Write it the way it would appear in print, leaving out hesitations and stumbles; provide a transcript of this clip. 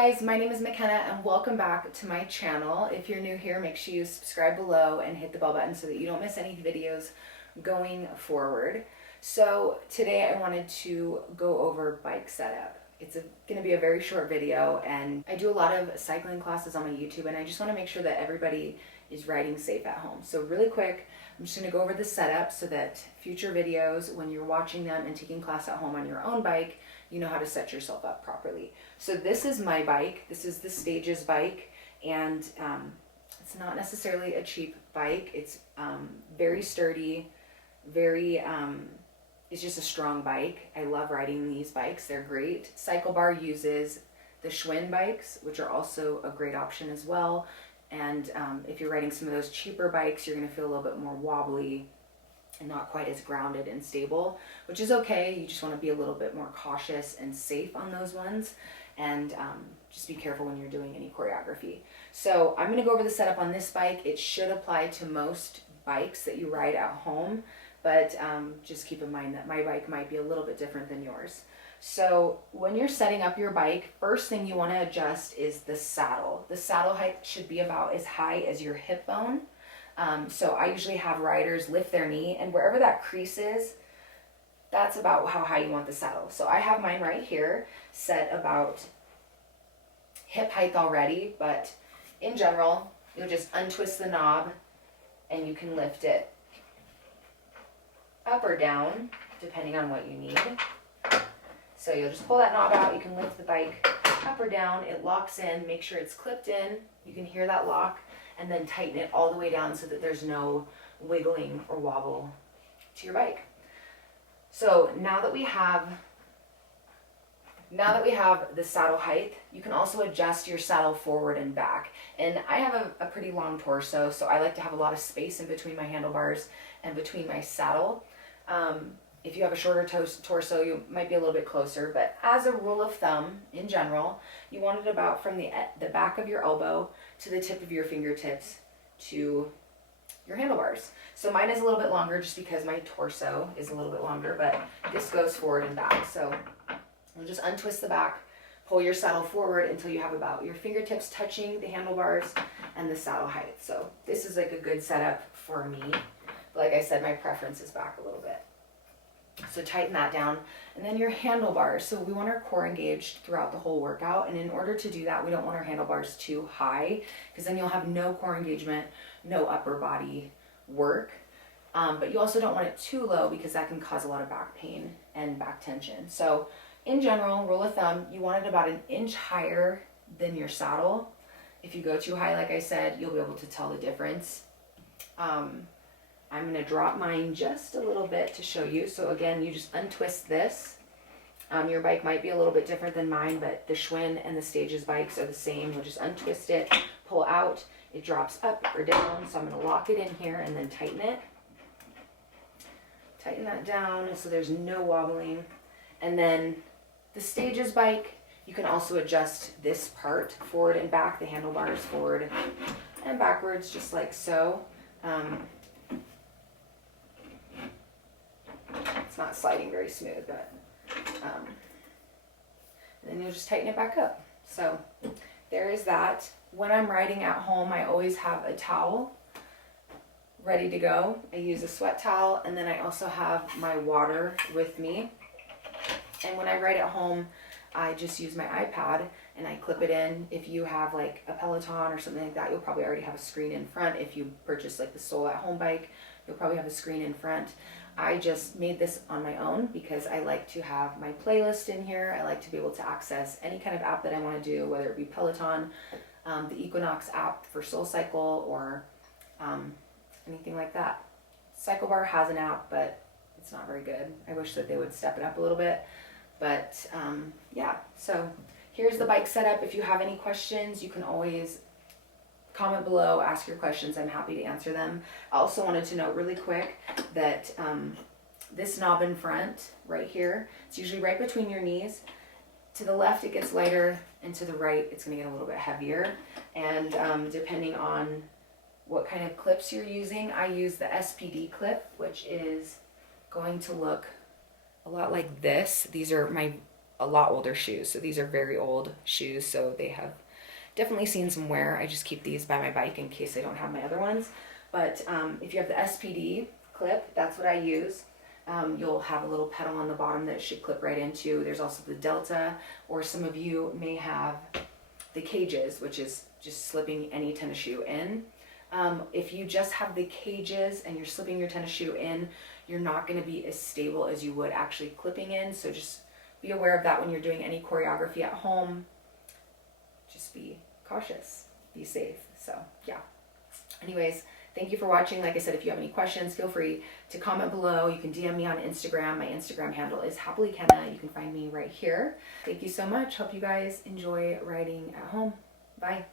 guys, my name is McKenna and welcome back to my channel. If you're new here, make sure you subscribe below and hit the bell button so that you don't miss any videos going forward. So today I wanted to go over bike setup. It's going to be a very short video, and I do a lot of cycling classes on my YouTube, and I just want to make sure that everybody is riding safe at home. So really quick, I'm just going to go over the setup so that future videos, when you're watching them and taking class at home on your own bike, you know how to set yourself up properly. So this is my bike. This is the Stages bike, and it's not necessarily a cheap bike. It's very sturdy, it's just a strong bike. I love riding these bikes. They're great. Cycle Bar uses the Schwinn bikes, which are also a great option as well. And if you're riding some of those cheaper bikes, you're going to feel a little bit more wobbly and not quite as grounded and stable, which is okay. You just want to be a little bit more cautious and safe on those ones, and just be careful when you're doing any choreography. So I'm going to go over the setup on this bike. It should apply to most bikes that you ride at home, but just keep in mind that my bike might be a little bit different than yours. So when you're setting up your bike, first thing you want to adjust is the saddle. The saddle height should be about as high as your hip bone. So I usually have riders lift their knee, and wherever that crease is, that's about how high you want the saddle. So I have mine right here set about hip height already, but in general, you'll just untwist the knob and you can lift it up or down, depending on what you need. So you'll just pull that knob out, you can lift the bike up or down, it locks in, make sure it's clipped in, you can hear that lock, and then tighten it all the way down so that there's no wiggling or wobble to your bike. So now that we have the saddle height, you can also adjust your saddle forward and back. And I have a pretty long torso, so I like to have a lot of space in between my handlebars and between my saddle. If you have a shorter torso, you might be a little bit closer, but as a rule of thumb, in general, you want it about from the back of your elbow to the tip of your fingertips to your handlebars. So mine is a little bit longer just because my torso is a little bit longer, but this goes forward and back. So you'll just untwist the back, pull your saddle forward until you have about your fingertips touching the handlebars and the saddle height. So this is like a good setup for me. But like I said, my preference is back a little bit. So tighten that down. And then your handlebars. So we want our core engaged throughout the whole workout. And in order to do that, we don't want our handlebars too high, because then you'll have no core engagement, no upper body work. But you also don't want it too low, because that can cause a lot of back pain and back tension. So in general, rule of thumb, you want it about an inch higher than your saddle. If you go too high, like I said, you'll be able to tell the difference. I'm going to drop mine just a little bit to show you. So again, you just untwist this. Your bike might be a little bit different than mine, but the Schwinn and the Stages bikes are the same. You'll just untwist it, pull out, it drops up or down. So I'm going to lock it in here and then tighten it. Tighten that down so there's no wobbling. And then the Stages bike, you can also adjust this part forward and back, the handlebars forward and backwards, just like so. It's not sliding very smooth, but then you'll just tighten it back up. So there is that. When I'm riding at home, I always have a towel ready to go. I use a sweat towel, and then I also have my water with me. And when I ride at home, I just use my iPad and I clip it in. If you have like a Peloton or something like that, you'll probably already have a screen in front. If you purchase like the Soul at Home bike, you'll probably have a screen in front. I just made this on my own because I like to have my playlist in here. I like to be able to access any kind of app that I want to do, whether it be Peloton, the Equinox app for SoulCycle, or anything like that. Cycle Bar has an app, but it's not very good. I wish that they would step it up a little bit. But yeah, so here's the bike setup. If you have any questions, you can always comment below, ask your questions. I'm happy to answer them. I also wanted to note really quick that this knob in front right here, it's usually right between your knees. To the left it gets lighter, and to the right it's going to get a little bit heavier. And depending on what kind of clips you're using, I use the SPD clip, which is going to look a lot like this. These are my a lot older shoes. So these are very old shoes, so they have definitely seen some wear. I just keep these by my bike in case I don't have my other ones. But if you have the SPD clip, that's what I use. You'll have a little pedal on the bottom that it should clip right into. There's also the Delta, or some of you may have the cages, which is just slipping any tennis shoe in. If you just have the cages and you're slipping your tennis shoe in, you're not going to be as stable as you would actually clipping in. So just be aware of that when you're doing any choreography at home. Just be cautious, be safe. So yeah. Anyways, thank you for watching. Like I said, if you have any questions, feel free to comment below. You can DM me on Instagram. My Instagram handle is happily.kenna. You can find me right here. Thank you so much. Hope you guys enjoy riding at home. Bye.